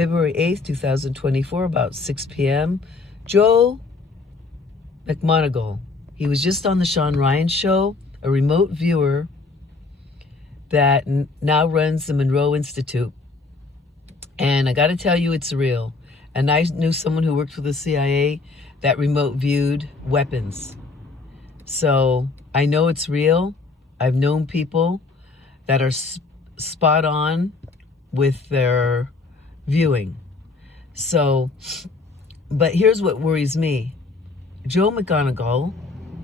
February 8th, 2024, about 6 p.m. Joe McMoneagle. He was just on the Sean Ryan show, a remote viewer that now runs the Monroe Institute. And I got to tell you, it's real. And I knew someone who worked for the CIA that remote viewed weapons. So I know it's real. I've known people that are spot on with their viewing. So, but here's what worries me. Joe McGonigal,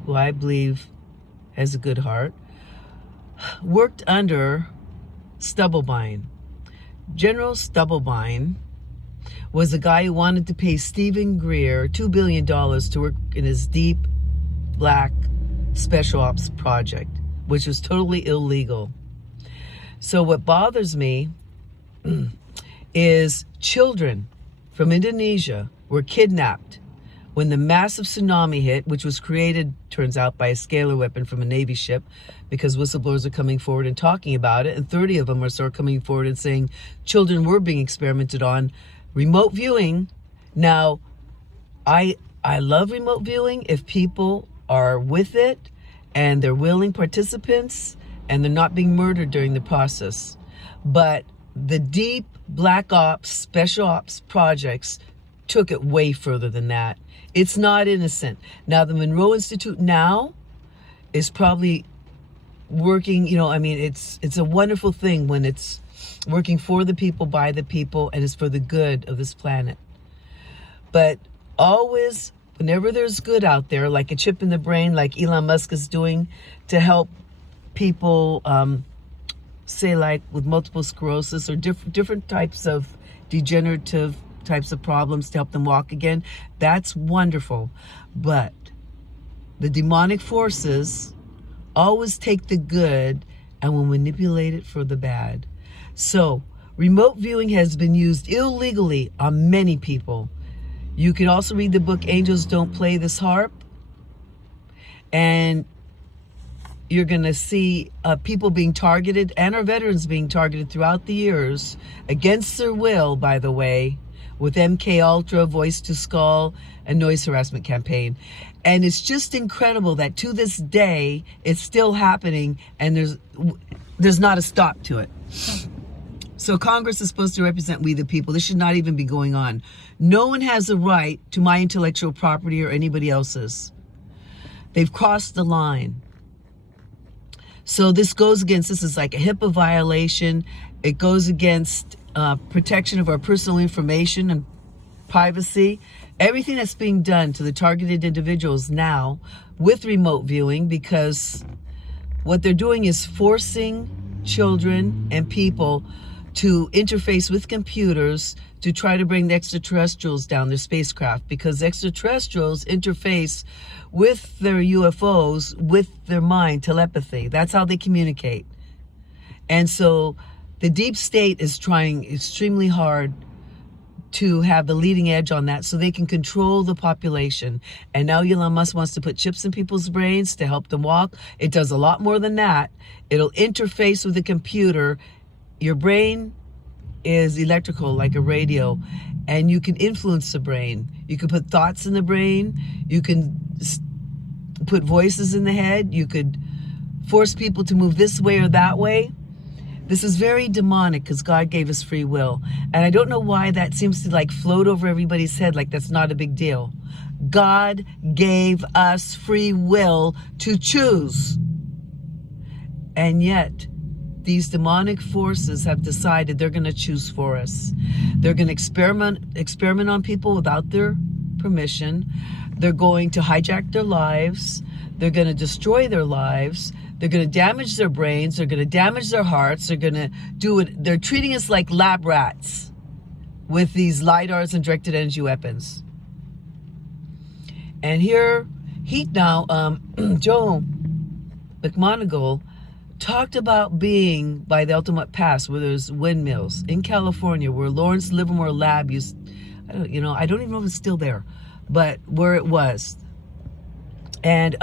who I believe has a good heart, worked under Stubblebine. General Stubblebine was a guy who wanted to pay Stephen Greer $2 billion to work in his deep black special ops project, which was totally illegal. So what bothers me is children from Indonesia were kidnapped when the massive tsunami hit, which was created, turns out, by a scalar weapon from a Navy ship, because whistleblowers are coming forward and talking about it, and 30 of them are sort of coming forward and saying children were being experimented on. Remote viewing. Now, I love remote viewing if people are with it and they're willing participants and they're not being murdered during the process. But the deep black ops, special ops projects took it way further than that. It's not innocent. Now, the Monroe Institute now is probably working, it's a wonderful thing when it's working for the people, by the people, and it's for the good of this planet. But always, whenever there's good out there, like a chip in the brain, like Elon Musk is doing to help people, say like with multiple sclerosis or different types of degenerative types of problems to help them walk again, that's wonderful. But the demonic forces always take the good and will manipulate it for the bad. So remote viewing has been used illegally on many people. You can also read the book Angels Don't Play This Harp, and you're going to see people being targeted, and our veterans being targeted throughout the years, against their will, by the way, with MK Ultra, Voice to Skull, and noise harassment campaign. And it's just incredible that to this day, it's still happening, and there's not a stop to it. So Congress is supposed to represent we the people. This should not even be going on. No one has a right to my intellectual property or anybody else's. They've crossed the line. So this is like a HIPAA violation. It goes against protection of our personal information and privacy. Everything that's being done to the targeted individuals now with remote viewing, because what they're doing is forcing children and people to interface with computers to try to bring the extraterrestrials down, their spacecraft, because extraterrestrials interface with their UFOs, with their mind, telepathy. That's how they communicate. And so the deep state is trying extremely hard to have the leading edge on that so they can control the population. And now Elon Musk wants to put chips in people's brains to help them walk. It does a lot more than that. It'll interface with the computer. Your brain is electrical, like a radio, and you can influence the brain. You can put thoughts in the brain. You can put voices in the head. You could force people to move this way or that way. This is very demonic because God gave us free will. And I don't know why that seems to like float over everybody's head like that's not a big deal. God gave us free will to choose. And yet, these demonic forces have decided they're going to choose for us. They're going to experiment on people without their permission. They're going to hijack their lives. They're going to destroy their lives. They're going to damage their brains. They're going to damage their hearts. They're going to do it. They're treating us like lab rats with these LIDARs and directed energy weapons. And here, Joe McMoneagle talked about being by the Ultimate Pass, where there's windmills in California, where Lawrence Livermore Lab used, I don't even know if it's still there, but where it was. And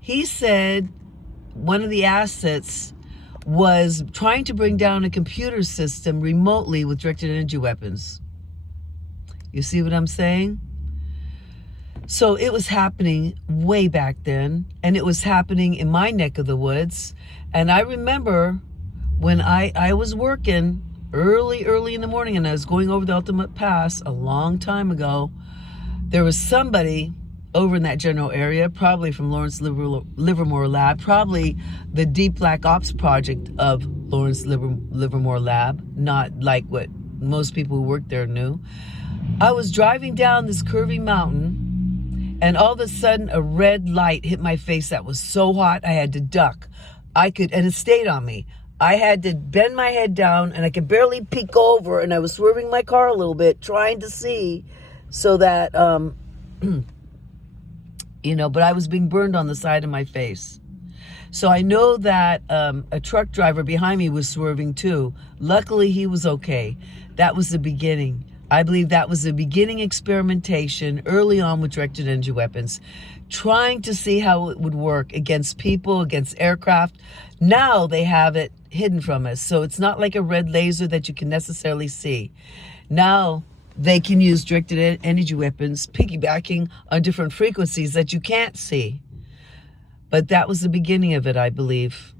he said one of the assets was trying to bring down a computer system remotely with directed energy weapons. You see what I'm saying? So it was happening way back then, and it was happening in my neck of the woods. And I remember when I was working early in the morning, and I was going over the Ultimate Pass a long time ago, there was somebody over in that general area, probably from Lawrence Livermore Lab, probably the Deep Black Ops project of Lawrence Livermore Lab, not like what most people who worked there knew. I was driving down this curvy mountain, and all of a sudden a red light hit my face that was so hot I had to duck. And it stayed on me. I had to bend my head down, and I could barely peek over, and I was swerving my car a little bit, trying to see so that, but I was being burned on the side of my face. So I know that a truck driver behind me was swerving too. Luckily, he was okay. That was the beginning. I believe that was the beginning experimentation early on with directed energy weapons, trying to see how it would work against people, against aircraft. Now they have it hidden from us, so it's not like a red laser that you can necessarily see. Now they can use directed energy weapons piggybacking on different frequencies that you can't see. But that was the beginning of it, I believe.